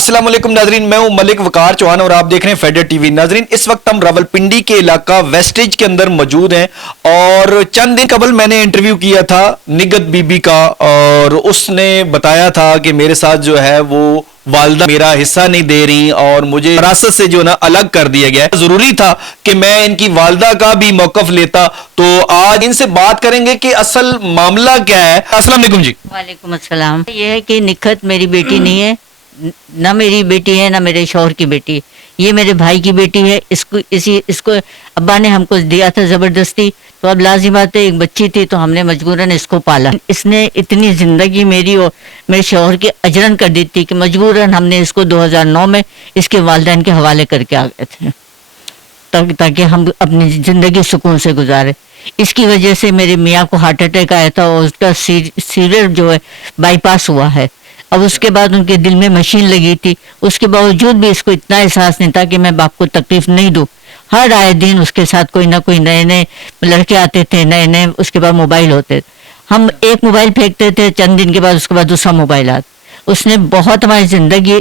अस्सलाम वालेकुम नाजरीन, मैं हूं मलिक वकार चौहान और आप देख रहे हैं फेडर टीवी। नाजरीन, इस वक्त हम रावलपिंडी के इलाका वेस्टेज के अंदर मौजूद हैं और चंद दिन कबल मैंने इंटरव्यू किया था निगत बीबी का और उसने बताया था कि मेरे साथ जो है वो वालदा मेरा हिस्सा नहीं दे रही और मुझे विरासत से जो ना अलग कर दिया गया है। जरूरी था कि मैं इनकी वालदा का भी मौकफ लेता, तो आज इनसे बात करेंगे कि असल मामला क्या है। अस्सलाम वालेकुम जी। वालेकुम अस्सलाम। ये है कि निखत मेरी बेटी नहीं है, ना मेरी बेटी है ना मेरे शौहर की बेटी, ये मेरे भाई की बेटी है। इसको अब्बा ने हमको दिया था जबरदस्ती, तो अब लाजिम बात है, एक बच्ची थी तो हमने मजबूरन इसको पाला। इसने इतनी जिंदगी मेरी और मेरे शौहर की अजरन कर दी थी कि मजबूरन हमने इसको 2009 में इसके वालिदैन के हवाले करके आ गए थे ताकि हम अपनी जिंदगी सुकून से गुजारे। इसकी वजह से मेरे मियाँ को हार्ट अटैक आया था और उसका सीवियर जो है बाईपास हुआ है। अब उसके बाद उनके दिल में मशीन लगी थी, उसके बावजूद भी इसको इतना एहसास नहीं था कि मैं बाप को तकलीफ नहीं दूं। हर आए दिन उसके साथ कोई ना कोई नए नए लड़के आते थे, नए नए उसके बाद मोबाइल होते। हम एक मोबाइल फेंकते थे, चंद दिन के बाद उसके बाद दूसरा मोबाइल आता। उसने बहुत हमारी जिंदगी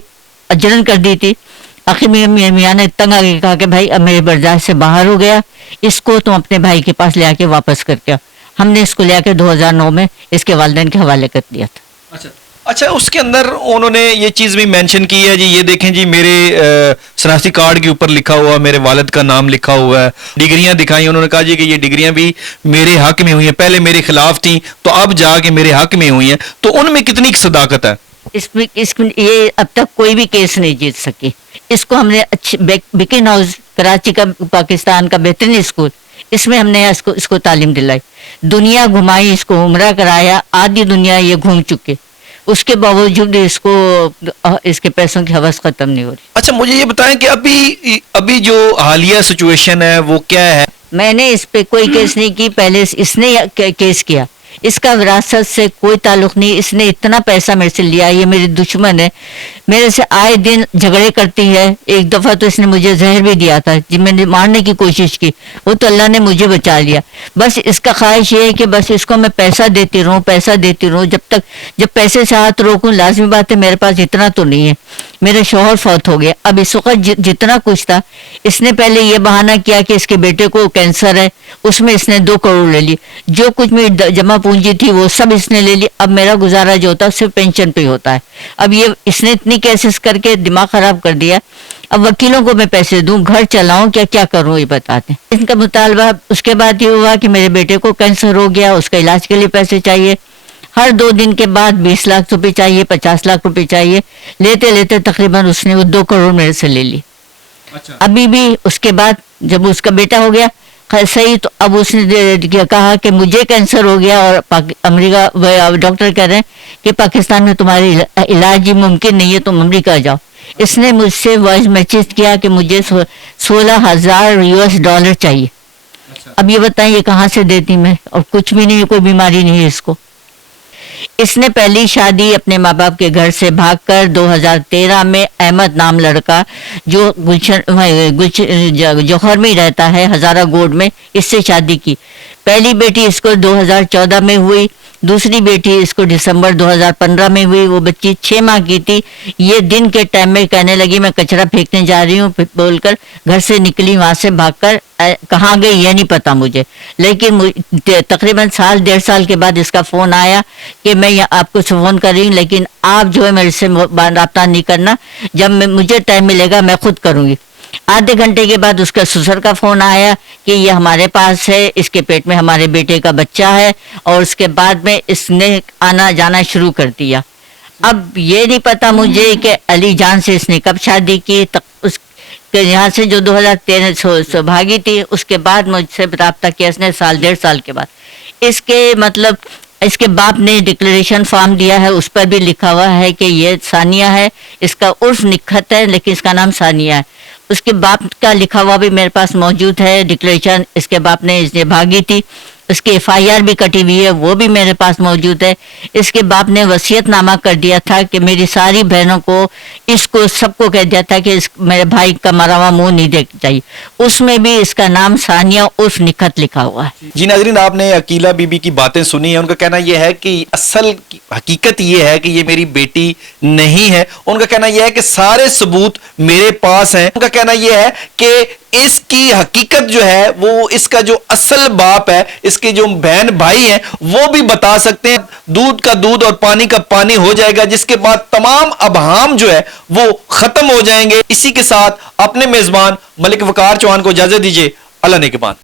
अजरन कर दी थी। आखिर में मियाँ ने तंग आके कहा कि भाई अब मेरे बर्दाश्त से बाहर हो गया, इसको तुम अपने भाई के पास ले आके वापस करके। हमने इसको ले आके 2009 में इसके वालिदैन के हवाले कर दिया था। अच्छा, उसके अंदर उन्होंने ये चीज़ भी मेंशन की है जी, ये देखें जी मेरे शनाख्ती कार्ड के ऊपर लिखा हुआ मेरे वालिद का नाम लिखा हुआ है। डिग्रियां दिखाई, उन्होंने कहा जी कि ये डिग्रियां भी मेरे हक में हुई हैं, पहले मेरे खिलाफ थी तो अब जाके मेरे हक में हुई हैं। तो उनमें कितनी सदाकत है? इसमें ये अब तक कोई भी केस नहीं जीत सकी। इसको हमने अच्छे बिकिन हाउस कराची का, पाकिस्तान का बेहतरीन स्कूल, इसमें हमने इसको तालीम दिलाई, दुनिया घुमाई, इसको उम्रा कराया, आधी दुनिया ये घूम चुके, उसके बावजूद इसके पैसों की हवस खत्म नहीं हो रही। अच्छा, मुझे ये बताएं कि अभी जो हालिया सिचुएशन है वो क्या है? मैंने इस पे कोई केस नहीं की, पहले इसने केस किया। इसका विरासत से कोई ताल्लुक नहीं, इसने इतना पैसा मेरे से लिया, ये मेरी दुश्मन है, मेरे से आए दिन झगड़े करती है। एक दफा तो इसने मुझे जहर भी दिया था, जब मैंने मारने की कोशिश की, वो तो अल्लाह ने मुझे बचा लिया। बस इसका ख्वाहिश ये है कि बस इसको मैं पैसा देती रहूं जब पैसे से हाथ रोकूं। लाजमी बात है मेरे पास इतना तो नहीं है, मेरे शौहर फौत हो गया। अब इस वक्त जितना कुछ था, इसने पहले ये बहाना किया कि इसके बेटे को कैंसर है, उसमें इसने 2 करोड़ ले ली। जो कुछ मेरी जमा पूंजी थी वो सब इसने ले ली। अब मेरा गुजारा जो होता है सिर्फ पेंशन पे ही होता है। अब ये इसने इतनी केसेस करके दिमाग खराब कर दिया। अब वकीलों को मैं पैसे दूं, घर चलाऊं, क्या करूं, ये बताते हैं। इनका मुतालबा उसके बाद ये हुआ कि मेरे बेटे को कैंसर हो गया, उसका इलाज के लिए पैसे चाहिए। हर 2 दिन के बाद 20 लाख रुपए चाहिए, 50 लाख रुपए चाहिए। लेते लेते तकरीबन उसने वो 2 करोड़ मेरे से ले ली। अच्छा। अभी भी उसके बाद जब उसका बेटा हो गया सही, तो अब उसने कहा कि मुझे कैंसर हो गया और अमेरिका डॉक्टर कह रहे हैं कि पाकिस्तान में तुम्हारी इलाज ही मुमकिन नहीं है, तुम अमेरिका जाओ। इसने मुझसे वॉइस मैसेज किया कि मुझे 16,000 US डॉलर चाहिए। अच्छा। अब ये बताएं ये कहाँ से देती मैं, और कुछ भी नहीं, कोई बीमारी नहीं है इसको। इसने पहली शादी अपने माँ बाप के घर से भागकर 2013 में अहमद नाम लड़का जो जौहर में ही रहता है, हजारा गोड में, इससे शादी की। पहली बेटी इसको 2014 में हुई, दूसरी बेटी इसको दिसंबर 2015 में हुई। वो बच्ची 6 माह की थी। ये दिन के टाइम में कहने लगी मैं कचरा फेंकने जा रही हूँ बोलकर घर से निकली, वहां से भागकर कहाँ गई ये नहीं पता मुझे, लेकिन तकरीबन 1.5 साल के बाद इसका फोन आया कि मैं आपको फोन कर रही हूँ, लेकिन आप जो है मेरे से राब्ता नहीं करना, जब मुझे टाइम मिलेगा मैं खुद करूँगी। आधे घंटे के बाद उसका ससुर का फोन आया कि ये हमारे पास है, इसके पेट में हमारे बेटे का बच्चा है, और उसके बाद में इसने आना जाना शुरू कर दिया। अब ये नहीं पता मुझे कि अली जान से इसने कब शादी की, उसके यहाँ से जो 2013 भागी थी, उसके बाद मुझसे राब्ता किया इसने 1.5 साल के बाद। इसके बाप ने डिक्लेरेशन फॉर्म दिया है, उस पर भी लिखा हुआ है कि ये सानिया है, इसका उर्फ निखत है लेकिन इसका नाम सानिया है। उसके बाप का लिखा हुआ भी मेरे पास मौजूद है डिक्लेरेशन, इसके बाप ने इसने भागी थी اس کی FIR بھی کٹی ہوئی ہے, وہ بھی میرے پاس موجود ہے. اس کے باپ نے وصیت نامہ کر دیا تھا کہ میری ساری بہنوں کو, اس کو سب کو کہہ دیا تھا کہ میرے بھائی کا مرا ہوا منہ نہیں دیکھنا چاہیے. اس میں بھی اس کا نام ثانیہ عرف نکھت لکھا ہوا ہے. جی ناظرین, آپ نے عقیلہ بی بی کی باتیں سنی ہیں. ان کا کہنا یہ ہے کہ اصل حقیقت یہ ہے کہ یہ میری بیٹی نہیں ہے. ان کا کہنا یہ ہے کہ سارے ثبوت میرے پاس ہیں. ان کا کہنا یہ ہے کہ اس کی حقیقت جو ہے وہ اس کا جو اصل باپ ہے, اس کے جو بہن بھائی ہیں وہ بھی بتا سکتے ہیں. دودھ کا دودھ اور پانی کا پانی ہو جائے گا, جس کے بعد تمام ابہام جو ہے وہ ختم ہو جائیں گے. اسی کے ساتھ اپنے میزبان ملک وقار چوہان کو اجازت دیجیے. اللہ نگہبان.